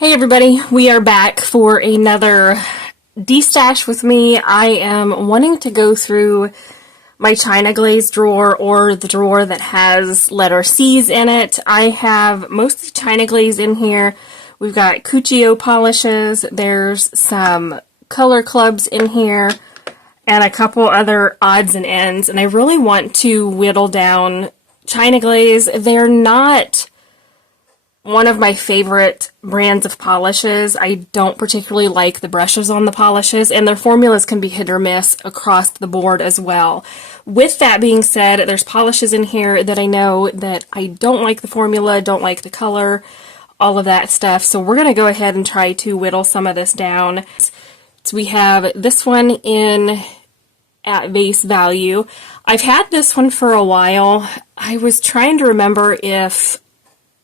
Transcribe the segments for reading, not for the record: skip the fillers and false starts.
Hey everybody, we are back for another de-stash with me. I am wanting to go through my China Glaze drawer, or the drawer that has letter C's in it. I have mostly China Glaze in here. We've got Cuccio polishes, there's some color clubs in here, and a couple other odds and ends, and I really want to whittle down China Glaze. They're not one of my favorite brands of polishes. I don't particularly like the brushes on the polishes, and their formulas can be hit or miss across the board as well. With that being said, there's polishes in here that I know that I don't like the formula, don't like the color, all of that stuff. So we're going to go ahead and try to whittle some of this down. So we have this one in at base value. I've had this one for a while. I was trying to remember if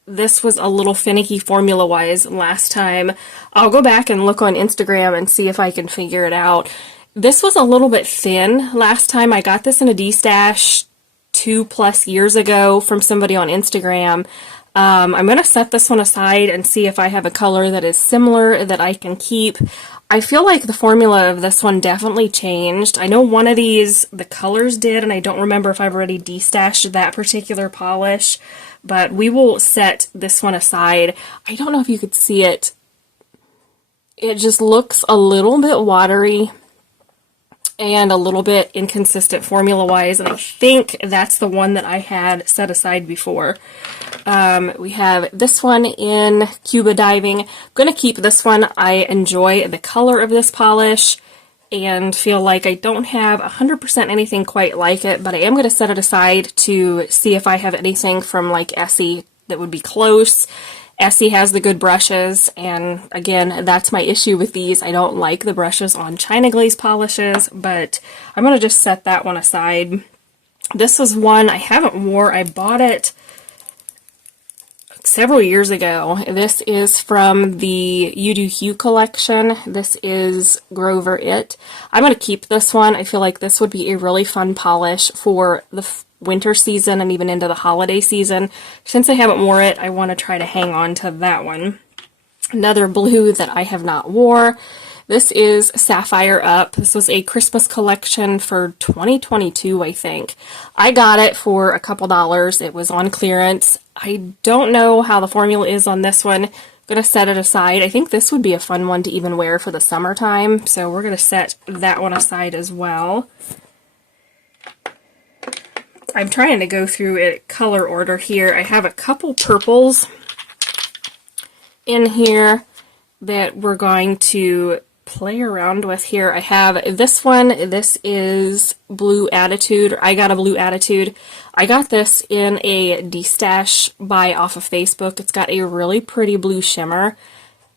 this was a little finicky formula-wise last time. I'll go back and look on Instagram and see if I can figure it out. This was a little bit thin last time. I got this in a de-stash 2+ years ago from somebody on Instagram. I'm going to set this one aside and see if I have a color that is similar that I can keep. I feel like the formula of this one definitely changed. I know one of these, the colors did, and I don't remember if I've already de-stashed that particular polish. But we will set this one aside. I don't know if you could see it. It just looks a little bit watery and a little bit inconsistent formula-wise, and I think that's the one that I had set aside before. We have this one in Cuba Diving. I'm going to keep this one. I enjoy the color of this polish and feel like I don't have 100% anything quite like it, but I am going to set it aside to see if I have anything from like Essie that would be close. Essie has the good brushes, and again, that's my issue with these. I don't like the brushes on China Glaze polishes, but I'm going to just set that one aside. This is one I haven't wore. I bought it several years ago. This is from the You Do Hue collection. This is Grover It. I'm going to keep this one. I feel like this would be a really fun polish for the winter season and even into the holiday season. Since I haven't wore it, I want to try to hang on to that one. Another blue that I have not wore. This is Sapphire Up. This was a Christmas collection for 2022, I think. I got it for a couple dollars. It was on clearance. I don't know how the formula is on this one. I'm going to set it aside. I think this would be a fun one to even wear for the summertime, so we're going to set that one aside as well. I'm trying to go through a color order here. I have a couple purples in here that we're going to play around with here. I have this one. This is Blue Attitude. I got a Blue Attitude. I got this in a de-stash buy off of Facebook. It's got a really pretty blue shimmer.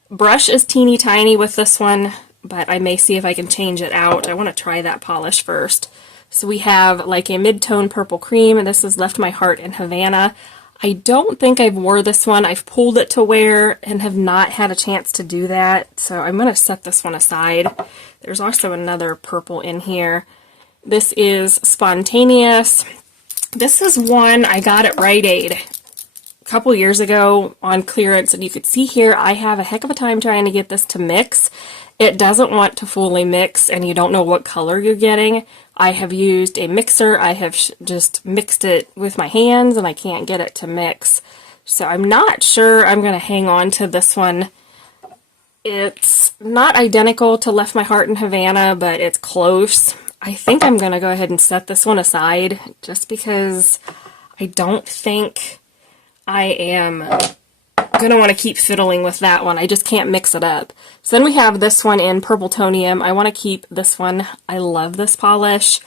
Brush is teeny tiny with this one, but I may see if I can change it out. I want to try that polish first. So we have like a mid-tone purple cream, and this is Left My Heart in Havana. I don't think I've wore this one. I've pulled it to wear and have not had a chance to do that, so I'm going to set this one aside. There's also another purple in here. This is Spontaneous. This is one I got at Rite Aid a couple years ago on clearance, and you could see here I have a heck of a time trying to get this to mix. It doesn't want to fully mix, and you don't know what color you're getting. I have used a mixer. I have just mixed it with my hands, and I can't get it to mix. So I'm not sure I'm going to hang on to this one. It's not identical to Left My Heart in Havana, but it's close. I think I'm going to go ahead and set this one aside, just because I don't think I am going to want to keep fiddling with that one. I just can't mix it up. So then we have this one in Purple Tonium. I want to keep this one. I love this polish.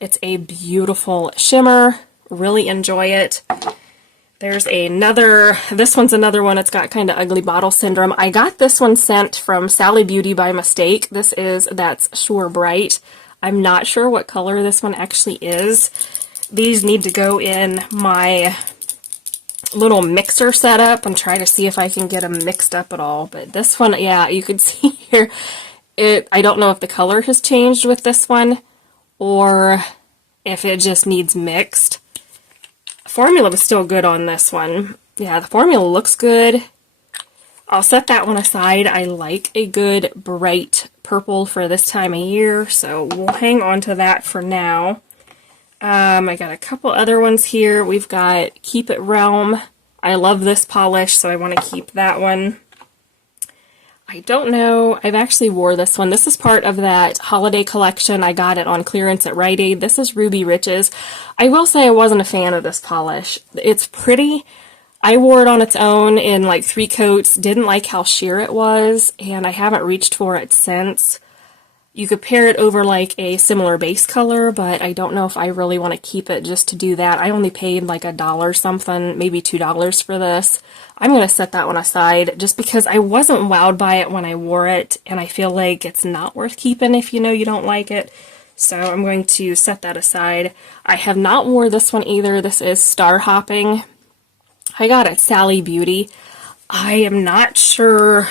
It's a beautiful shimmer. Really enjoy it. There's another, this one's another one. It's got kind of ugly bottle syndrome. I got this one sent from Sally Beauty by mistake. This is That's Sure Bright. I'm not sure what color this one actually is. These need to go in my little mixer setup and try to see if I can get them mixed up at all. But this one, yeah, you can see here, I don't know if the color has changed with this one or if it just needs mixed. Formula was still good on this one. Yeah, the formula looks good. I'll set that one aside. I like a good bright purple for this time of year, so we'll hang on to that for now. I got a couple other ones here. We've got Keep It Realm. I love this polish, so I want to keep that one. I don't know. I've actually wore this one. This is part of that holiday collection. I got it on clearance at Rite Aid. This is Ruby Riches. I will say I wasn't a fan of this polish. It's pretty. I wore it on its own in like 3 coats. Didn't like how sheer it was, and I haven't reached for it since. You could pair it over like a similar base color, but I don't know if I really want to keep it just to do that. I only paid like $1 something, maybe $2 for this. I'm going to set that one aside just because I wasn't wowed by it when I wore it, and I feel like it's not worth keeping if you know you don't like it. So I'm going to set that aside. I have not wore this one either. This is Star Hopping. I got it at Sally Beauty. I am not sure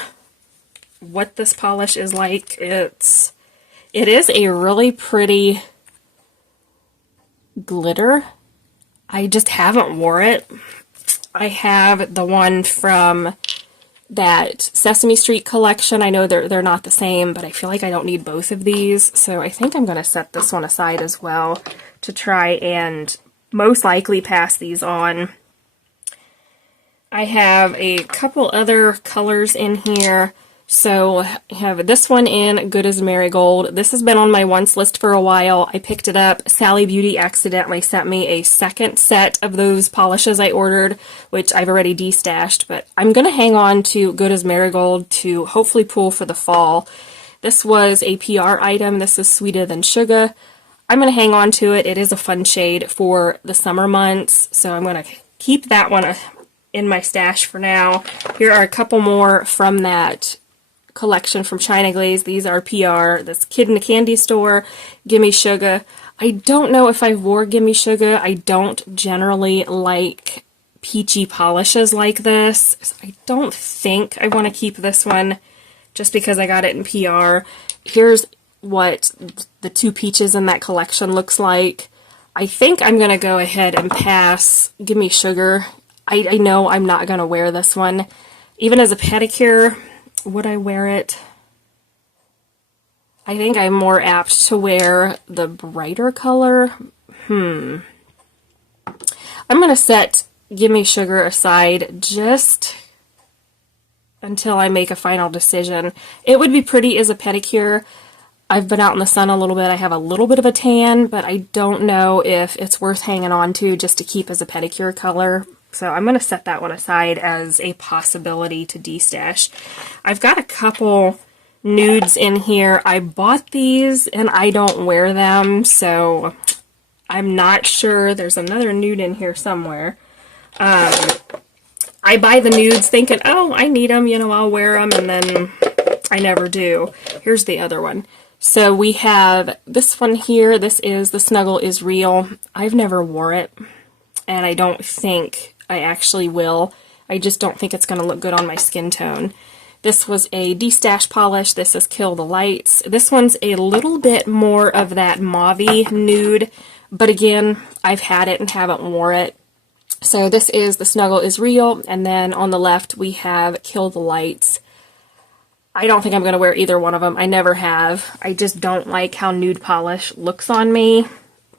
what this polish is like. It is a really pretty glitter. I just haven't wore it. I have the one from that Sesame Street collection. I know they're not the same, but I feel like I don't need both of these. So I think I'm going to set this one aside as well to try and most likely pass these on. I have a couple other colors in here. So I have this one in Good as Marigold. This has been on my wants list for a while. I picked it up. Sally Beauty accidentally sent me a second set of those polishes I ordered, which I've already destashed, but I'm going to hang on to Good as Marigold to hopefully pull for the fall. This was a PR item. This is Sweeter Than Sugar. I'm going to hang on to it. It is a fun shade for the summer months, so I'm going to keep that one in my stash for now. Here are a couple more from that collection from China Glaze. These are PR. This Kid in the Candy Store, Gimme Sugar. I don't know if I wore Gimme Sugar. I don't generally like peachy polishes like this. I don't think I want to keep this one just because I got it in PR. Here's what the 2 peaches in that collection looks like. I think I'm going to go ahead and pass Gimme Sugar. I know I'm not going to wear this one. Even as a pedicure, would I wear it? I think I'm more apt to wear the brighter color. I'm going to set Gimme Sugar aside just until I make a final decision. It would be pretty as a pedicure. I've been out in the sun a little bit. I have a little bit of a tan, but I don't know if it's worth hanging on to just to keep as a pedicure color. So I'm going to set that one aside as a possibility to destash. I've got a couple nudes in here. I bought these and I don't wear them, so I'm not sure. There's another nude in here somewhere. I buy the nudes thinking, oh, I need them, you know, I'll wear them, and then I never do. Here's the other one. So we have this one here. This is The Snuggle Is Real. I've never wore it, and I don't think I actually will. I just don't think it's going to look good on my skin tone. This was a destash polish. This is Kill the Lights. This one's a little bit more of that mauve-y nude, but again, I've had it and haven't wore it. So this is The Snuggle Is Real, and then on the left we have Kill the Lights. I don't think I'm going to wear either one of them. I never have. I just don't like how nude polish looks on me,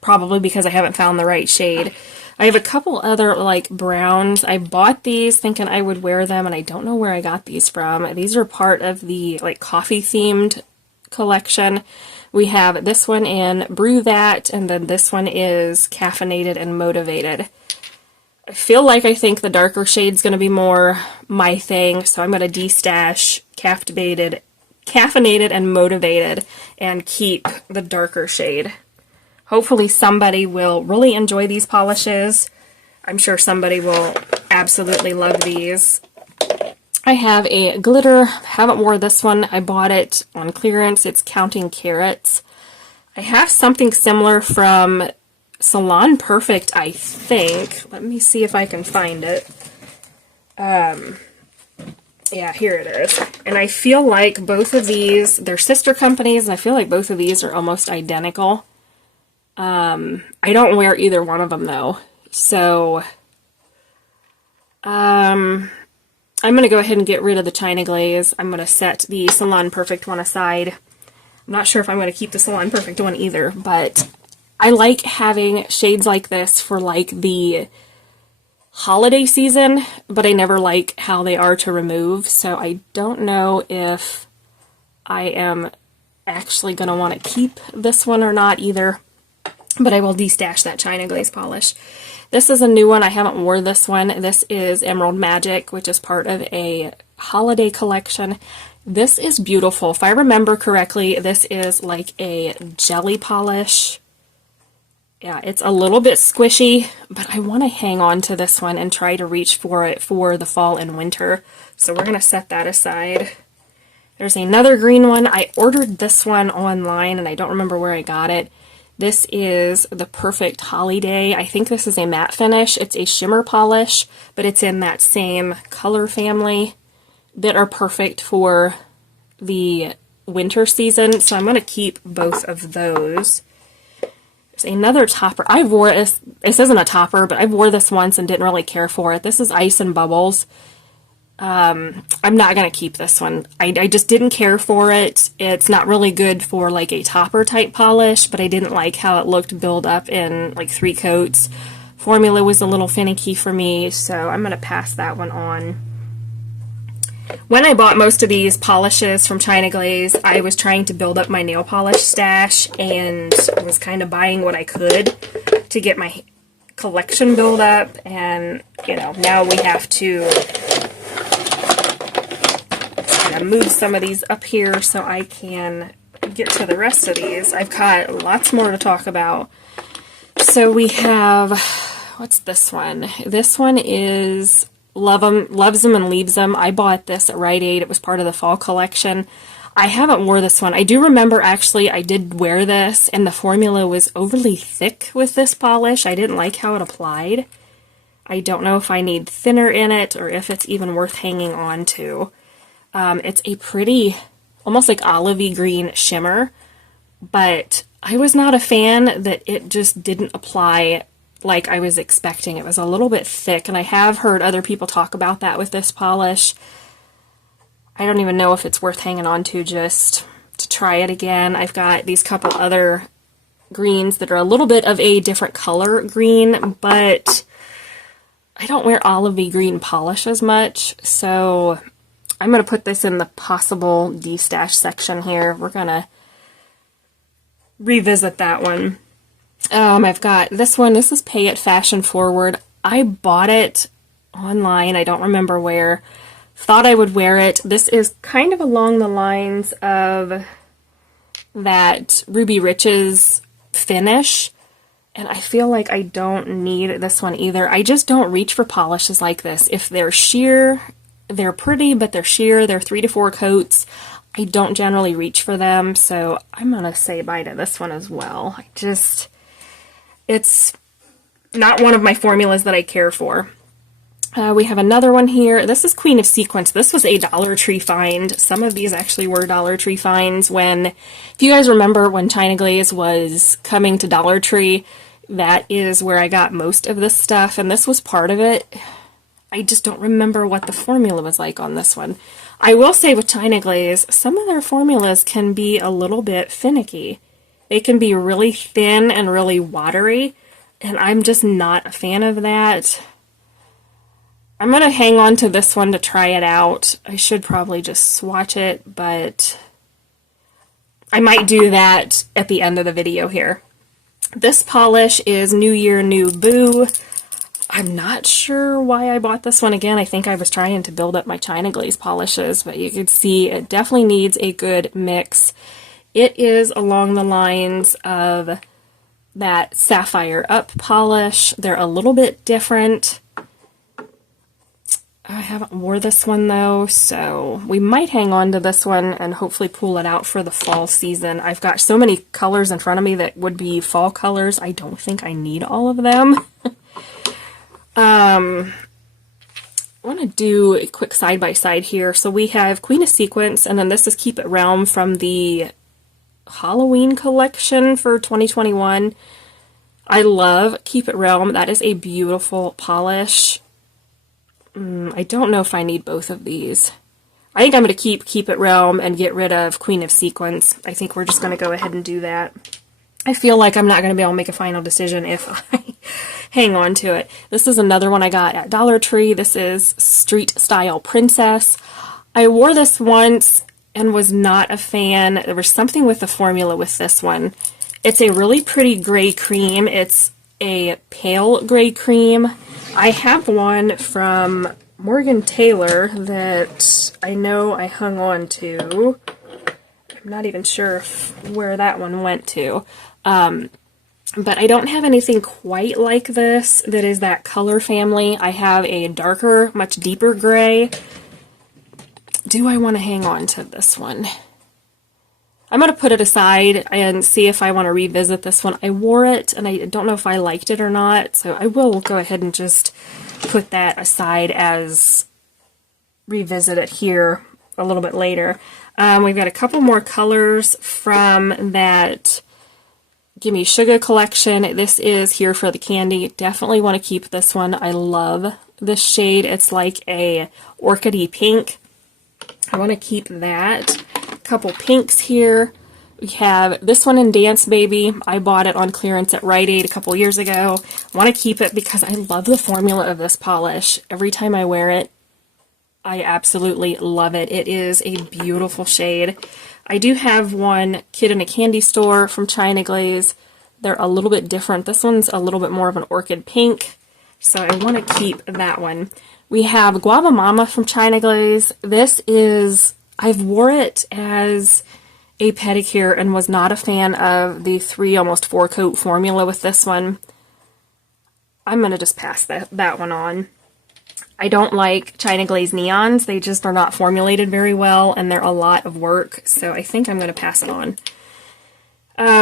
probably because I haven't found the right shade. I have a couple other like browns. I bought these thinking I would wear them, and I don't know where I got these from. These are part of the like coffee themed collection. We have this one in Brew That, and then this one is Caffeinated and Motivated. I feel like I think the darker shade's going to be more my thing, so I'm going to destash Caffeinated and Motivated and keep the darker shade. Hopefully somebody will really enjoy these polishes. I'm sure somebody will absolutely love these. I have a glitter. Haven't worn this one. I bought it on clearance. It's Counting Carrots. I have something similar from Salon Perfect, I think. Let me see if I can find it. Yeah, here it is. And I feel like both of these, they're sister companies, and I feel like both of these are almost identical. I don't wear either one of them though, so I I'm going to go ahead and get rid of the China Glaze. I'm going to set the Salon Perfect one aside. I'm not sure if I'm going to keep the Salon Perfect one either, but I like having shades like this for like the holiday season, but I never like how they are to remove, so I don't know if I am actually going to want to keep this one or not either, but I will destash that China Glaze polish. This is a new one. I haven't worn this one. This is Emerald Magic, which is part of a holiday collection. This is beautiful. If I remember correctly, this is like a jelly polish. Yeah, it's a little bit squishy, but I want to hang on to this one and try to reach for it for the fall and winter. So we're going to set that aside. There's another green one. I ordered this one online and I don't remember where I got it. This is the Perfect Holiday. I think this is a matte finish. It's a shimmer polish, but it's in that same color family that are perfect for the winter season. So I'm going to keep both of those. There's another topper. I wore this. This isn't a topper, but I wore this once and didn't really care for it. This is Ice and Bubbles. I'm not going to keep this one. I just didn't care for it. It's not really good for like a topper type polish, but I didn't like how it looked build up in like 3 coats. Formula was a little finicky for me, so I'm going to pass that one on. When I bought most of these polishes from China Glaze, I was trying to build up my nail polish stash and was kind of buying what I could to get my collection build up, and you know, now we have to move some of these up here so I can get to the rest of these. I've got lots more to talk about. So we have, what's this one? This one is Loves Them and Leaves Them. I bought this at Rite Aid. It was part of the fall collection. I haven't wore this one. I do remember actually I did wear this and the formula was overly thick with this polish. I didn't like how it applied. I don't know if I need thinner in it or if it's even worth hanging on to. It's a pretty, almost like olivey green shimmer, but I was not a fan that it just didn't apply like I was expecting. It was a little bit thick, and I have heard other people talk about that with this polish. I don't even know if it's worth hanging on to just to try it again. I've got these couple other greens that are a little bit of a different color green, but I don't wear olivey green polish as much, so I'm going to put this in the possible destash section here. We're going to revisit that one. I've got this one. This is Pay It Fashion Forward. I bought it online. I don't remember where. Thought I would wear it. This is kind of along the lines of that Ruby Riches finish, and I feel like I don't need this one either. I just don't reach for polishes like this. If they're sheer, they're pretty, but they're sheer, they're 3 to 4 coats. I don't generally reach for them, so I'm going to say bye to this one as well. It's not one of my formulas that I care for. We have another one here. This is Queen of Sequins. This was a Dollar Tree find. Some of these actually were Dollar Tree finds when, if you guys remember when China Glaze was coming to Dollar Tree, that is where I got most of this stuff, and this was part of it. I just don't remember what the formula was like on this one. I will say with China Glaze, some of their formulas can be a little bit finicky. They can be really thin and really watery, and I'm just not a fan of that. I'm going to hang on to this one to try it out. I should probably just swatch it, but I might do that at the end of the video here. This polish is New Year, New Boo. I'm not sure why I bought this one again. I think I was trying to build up my China Glaze polishes, but you can see it definitely needs a good mix. It is along the lines of that Sapphire Up polish. They're a little bit different. I haven't wore this one though, so we might hang on to this one and hopefully pull it out for the fall season. I've got so many colors in front of me that would be fall colors. I don't think I need all of them. I want to do a quick side-by-side here. So we have Queen of Sequins, and then this is Keep It Realm from the Halloween collection for 2021. I love Keep It Realm. That is a beautiful polish. I don't know if I need both of these. I think I'm going to Keep It Realm and get rid of Queen of Sequins. I think we're just going to go ahead and do that. I feel like I'm not going to be able to make a final decision if I hang on to it. This is another one I got at Dollar Tree. This is Street Style Princess. I wore this once and was not a fan. There was something with the formula with this one. It's a really pretty gray cream. It's a pale gray cream. I have one from Morgan Taylor that I know I hung on to. I'm not even sure where that one went to. But I don't have anything quite like this that is that color family. I have a darker, much deeper gray. Do I want to hang on to this one? I'm going to put it aside and see if I want to revisit this one. I wore it and I don't know if I liked it or not, so I will go ahead and just put that aside as revisit it here a little bit later. We've got a couple more colors from that Gimme Sugar collection. This is Here for the Candy. Definitely want to keep this one. I love this shade. It's like a orchidy pink. I want to keep that. A couple pinks here. We have this one in Dance Baby. I bought it on clearance at Rite Aid a couple years ago. I want to keep it because I love the formula of this polish. Every time I wear it, I absolutely love it. It is a beautiful shade. I do have one Kid in a Candy Store from China Glaze. They're a little bit different. This one's a little bit more of an orchid pink, so I want to keep that one. We have Guava Mama from China Glaze. This is, I've wore it as a pedicure and was not a fan of the 3, almost 4 coat formula with this one. I'm going to just pass that one on. I don't like China Glaze neons. They just are not formulated very well, and they're a lot of work, so I think I'm going to pass it on.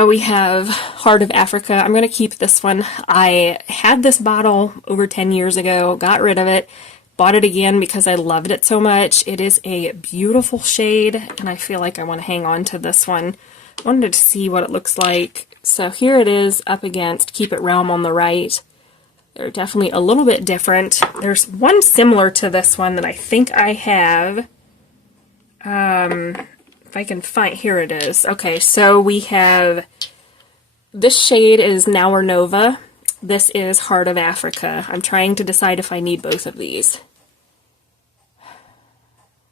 We have Heart of Africa. I'm going to keep this one. I had this bottle over 10 years ago, got rid of it, bought it again because I loved it so much. It is a beautiful shade, and I feel like I want to hang on to this one. I wanted to see what it looks like. So here it is up against Keep It Realm on the right. They're definitely a little bit different. There's one similar to this one that I think I have. If I can find, here it is. Okay, so we have, this shade is Now or Nova. This is Heart of Africa. I'm trying to decide if I need both of these.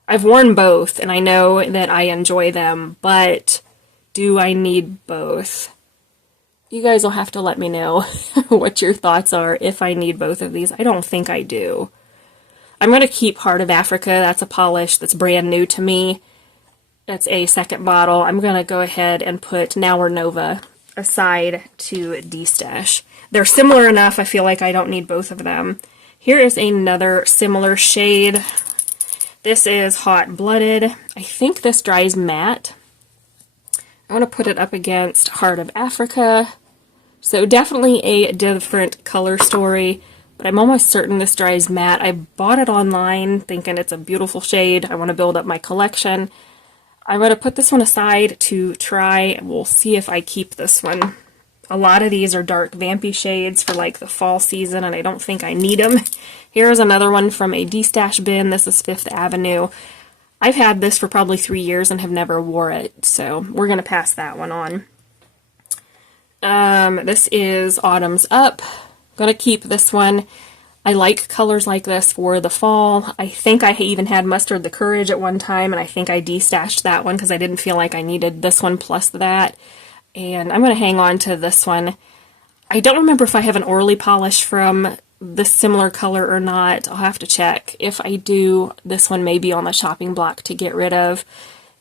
I've worn both, and I know that I enjoy them, but do I need both? You guys will have to let me know what your thoughts are if I need both of these. I don't think I do. I'm going to keep Heart of Africa. That's a polish that's brand new to me. That's a second bottle. I'm going to go ahead and put Now or Nova aside to destash. They're similar enough, I feel like I don't need both of them. Here is another similar shade. This is Hot Blooded. I think this dries matte. I want to put it up against Heart of Africa. So definitely a different color story, but I'm almost certain this dries matte. I bought it online thinking it's a beautiful shade. I want to build up my collection. I'm going to put this one aside to try. We'll see if I keep this one. A lot of these are dark vampy shades for like the fall season, and I don't think I need them. Here's another one from a destash bin. This is Fifth Avenue. I've had this for probably 3 years and have never wore it, so we're going to pass that one on. This is Autumn's Up. I'm going to keep this one. I like colors like this for the fall. I think I even had Mustard the Courage at one time, and I think I destashed that one because I didn't feel like I needed this one plus that. And I'm going to hang on to this one. I don't remember if I have an Orly polish from this similar color or not. I'll have to check. If I do, this one may be on the shopping block to get rid of.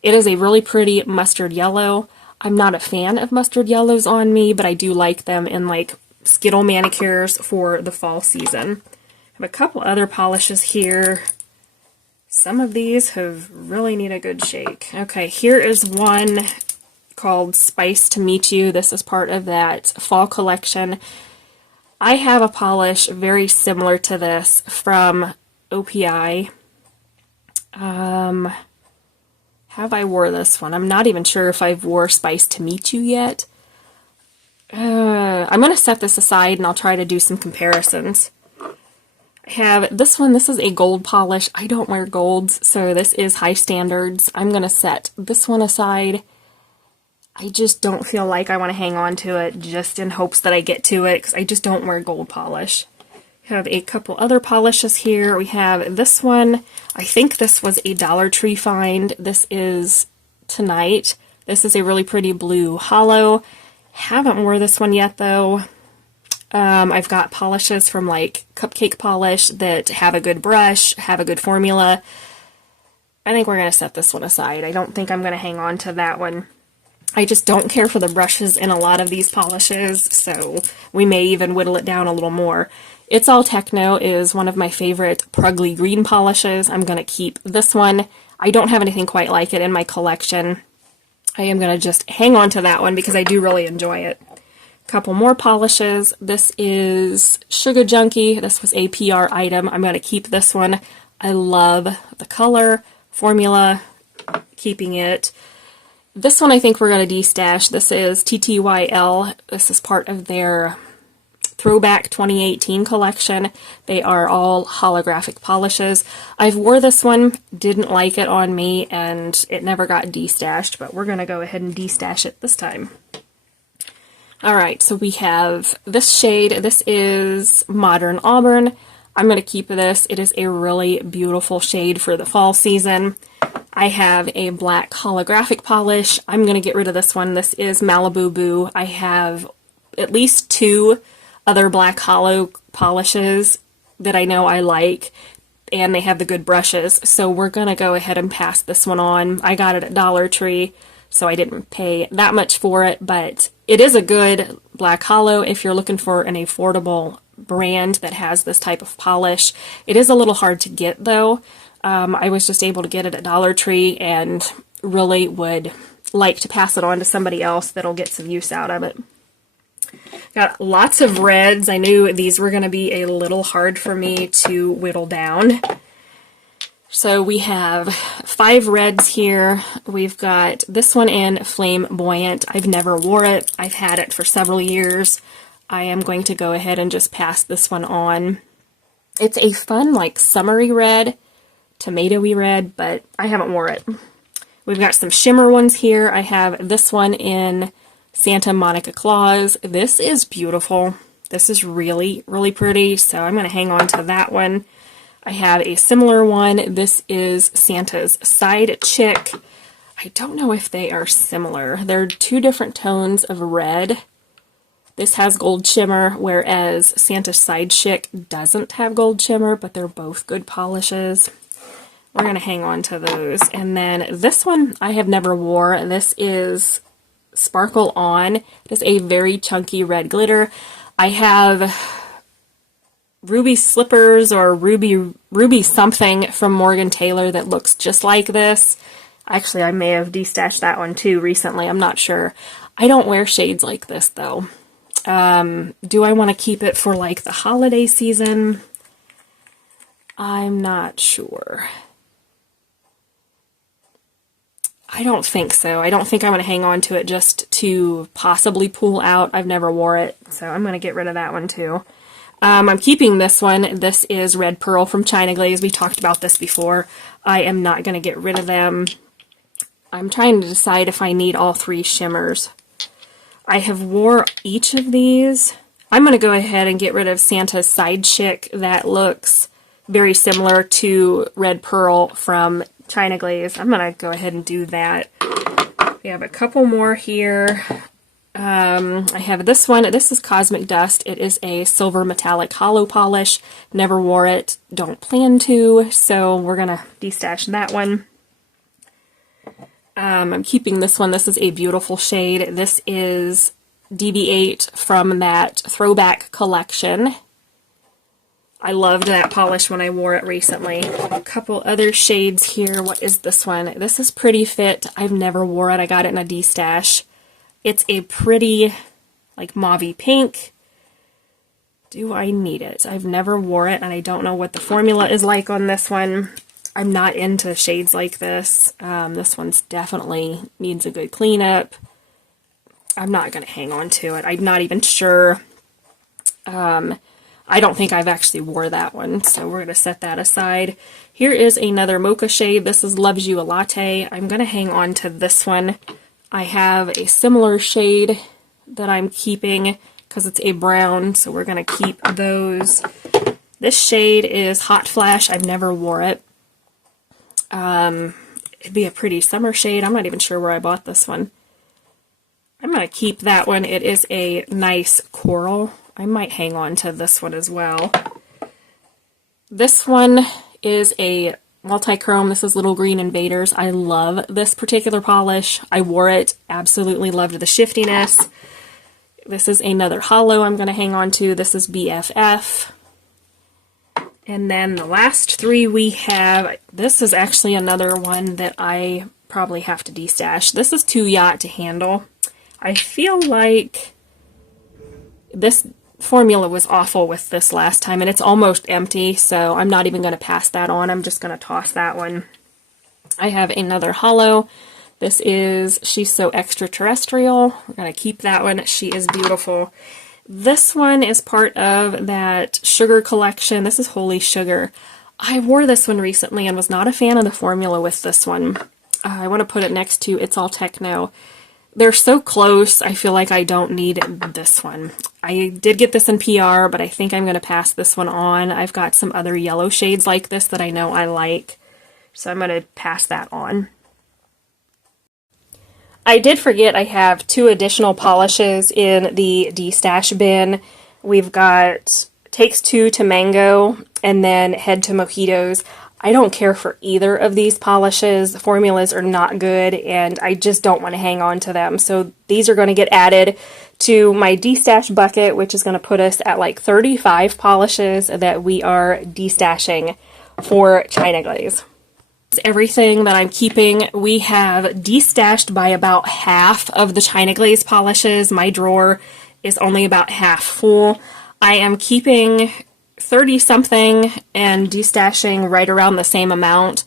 It is a really pretty mustard yellow. I'm not a fan of mustard yellows on me, but I do like them in like Skittle manicures for the fall season. I have a couple other polishes here. Some of these have really need a good shake. Okay, here is one called Spice to Meet You. This is part of that fall collection. I have a polish very similar to this from OPI. Have I wore this one? I'm not even sure if I've wore Spice to Meet You yet. I'm going to set this aside and I'll try to do some comparisons. I have this one. This is a gold polish. I don't wear golds, so this is high standards. I'm going to set this one aside. I just don't feel like I want to hang on to it just in hopes that I get to it because I just don't wear gold polish. We have a couple other polishes here. We have this one. I think this was a Dollar Tree find. This is Tonight. This is a really pretty blue hollow. Haven't wore this one yet though. I've got polishes from like Cupcake Polish that have a good brush, have a good formula. I think we're going to set this one aside. I don't think I'm going to hang on to that one. I just don't care for the brushes in a lot of these polishes, so we may even whittle it down a little more. It's All Techno is one of my favorite Prugly green polishes. I'm going to keep this one. I don't have anything quite like it in my collection. I am going to just hang on to that one because I do really enjoy it. Couple more polishes. This is Sugar Junkie. This was a PR item. I'm going to keep this one. I love the color, formula, keeping it. This one I think we're going to de-stash. This is TTYL. This is part of their Throwback 2018 collection. They are all holographic polishes. I've wore this one, didn't like it on me, and it never got de-stashed, but we're going to go ahead and de-stash it this time. Alright, so we have this shade. This is Modern Auburn. I'm going to keep this. It is a really beautiful shade for the fall season. I have a black holographic polish. I'm going to get rid of this one. This is Malibu Boo. I have at least 2 other black hollow polishes that I know I like, and they have the good brushes. So we're going to go ahead and pass this one on. I got it at Dollar Tree, so I didn't pay that much for it, but it is a good black hollow if you're looking for an affordable brand that has this type of polish. It is a little hard to get though. I was just able to get it at Dollar Tree and really would like to pass it on to somebody else that'll get some use out of it. Got lots of reds. I knew these were going to be a little hard for me to whittle down. So we have 5 reds here. We've got this one in Flamboyant. I've never wore it. I've had it for several years. I am going to go ahead and just pass this one on. It's a fun, like, summery red, tomatoey red, but I haven't wore it. We've got some shimmer ones here. I have this one in Santa Monica Claus. This is beautiful. This is really, really pretty, so I'm going to hang on to that one. I have a similar one. This is Santa's Side Chick. I don't know if they are similar. They're 2 different tones of red. This has gold shimmer, whereas Santa's Side Chick doesn't have gold shimmer, but they're both good polishes. We're going to hang on to those. And then this one I have never wore. This is Sparkle On. It is a very chunky red glitter. I have Ruby Slippers or Ruby something from Morgan Taylor that looks just like this. Actually, I may have de-stashed that one too recently. I'm not sure. I don't wear shades like this though. Do I want to keep it for like the holiday season? I'm not sure. I don't think so. I don't think I'm going to hang on to it just to possibly pull out. I've never wore it, so I'm going to get rid of that one too. I'm keeping this one. This is Red Pearl from China Glaze. We talked about this before. I am not going to get rid of them. I'm trying to decide if I need all 3 shimmers. I have wore each of these. I'm going to go ahead and get rid of Santa's Side Chick. That looks very similar to Red Pearl from China Glaze. I'm going to go ahead and do that. We have a couple more here. I have this one. This is Cosmic Dust. It is a silver metallic hollow polish. Never wore it. Don't plan to. So we're going to de-stash that one. I'm keeping this one. This is a beautiful shade. This is DB8 from that Throwback collection. I loved that polish when I wore it recently. A couple other shades here. What is this one? This is Pretty Fit. I've never wore it. I got it in a de-stash. It's a pretty, like, mauve-y pink. Do I need it? I've never wore it, and I don't know what the formula is like on this one. I'm not into shades like this. This one's definitely needs a good cleanup. I'm not going to hang on to it. I'm not even sure. I'm I don't think I've actually wore that one, so we're going to set that aside. Here is another mocha shade. This is Loves You a Latte. I'm going to hang on to this one. I have a similar shade that I'm keeping because it's a brown, so we're going to keep those. This shade is Hot Flash. I've never wore it. It'd be a pretty summer shade. I'm not even sure where I bought this one. I'm going to keep that one. It is a nice coral. I might hang on to this one as well. This one is a multi-chrome. This is Little Green Invaders. I love this particular polish. I wore it, absolutely loved the shiftiness. This is another hollow I'm going to hang on to. This is BFF. And then the last three we have, this is actually another one that I probably have to destash. This is Too Yacht to Handle. I feel like this formula was awful with this last time, and it's almost empty, so I'm not even going to pass that on. I'm just going to toss that one. I have another hollow. This is She's So Extraterrestrial. We're going to keep that one. She is beautiful. This one is part of that sugar collection. This is Holy Sugar. I wore this one recently and was not a fan of the formula with this one. I want to put it next to It's All Techno. They're so close, I feel like I don't need this one. I did get this in PR, but I think I'm going to pass this one on. I've got some other yellow shades like this that I know I like, so I'm going to pass that on. I did forget I have two additional polishes in the D-stash bin. We've got Takes Two to Mango and then Head to Mojitos. I don't care for either of these polishes. The formulas are not good, and I just don't want to hang on to them. So these are going to get added to my D-stash bucket, which is going to put us at like 35 polishes that we are D-stashing for China Glaze. Everything that I'm keeping, we have de-stashed by about half of the China Glaze polishes. My drawer is only about half full. I am keeping 30-something and de-stashing right around the same amount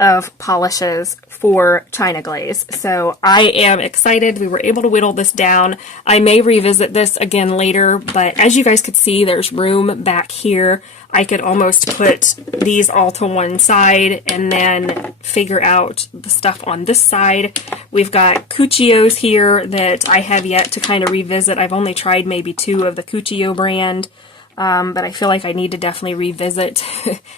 of polishes for China Glaze. So I am excited. We were able to whittle this down. I may revisit this again later, but as you guys could see, there's room back here. I could almost put these all to one side and then figure out the stuff on this side. We've got Cuccios here that I have yet to kind of revisit. I've only tried maybe 2 of the Cuccio brand. But I feel like I need to definitely revisit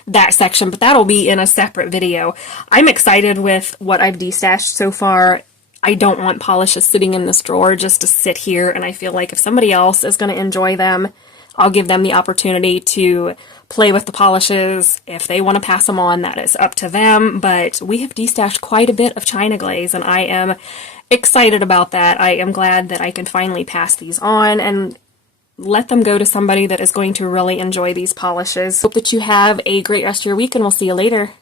that section, but that'll be in a separate video. I'm excited with what I've de-stashed so far. I don't want polishes sitting in this drawer just to sit here, and I feel like if somebody else is going to enjoy them, I'll give them the opportunity to play with the polishes. If they want to pass them on, that is up to them, but we have de-stashed quite a bit of China Glaze, and I am excited about that. I am glad that I can finally pass these on and let them go to somebody that is going to really enjoy these polishes. Hope that you have a great rest of your week, and we'll see you later.